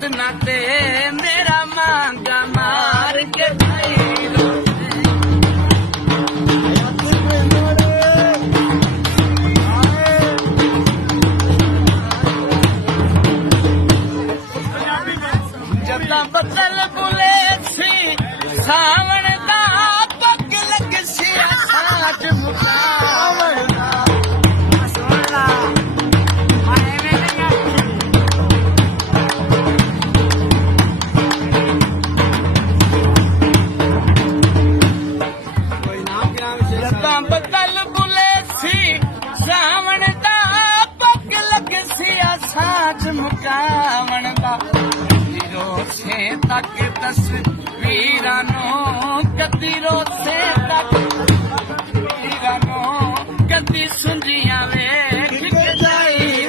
वतना ते मेरा मांगा मार के भाई जदा बदल बुले सी सावण दा पग लग सी साठ मुकावण बदल बुले सी सावण दा पग लग सी साठ मुकावण दा से तक तस्वीरानो कदीरो से तक तस्वीरानो कदी सुंजिया वेख के जाई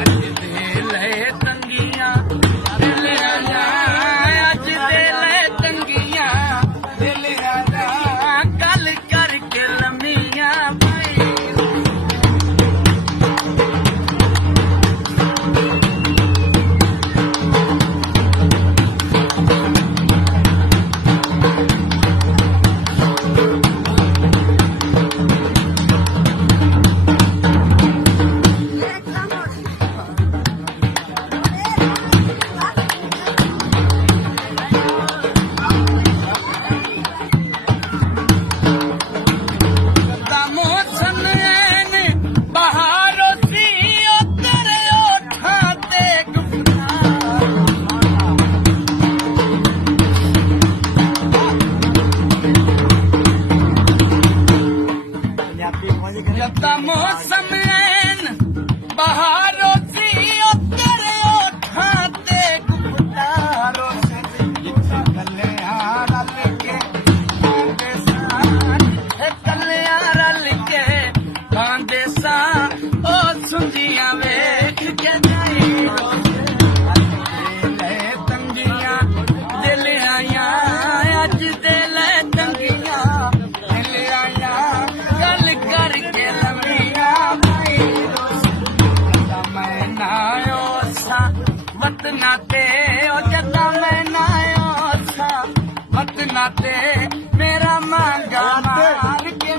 अज दे तंगिया दिल राजा अज दे तंगिया दिल राजा गल करके लमिया जब मौसम बहारों सी तेरे ओठाते गुप्तारों से कल्याण के कल्याण के बांधे सा ओ सुंजिया वेख के जाई तंगिया दिल आया अज दिल तंगिया दिल आया गल करके वतना ते ओ जदा मैं नायो सा वतना ते मेरा मांगा मार के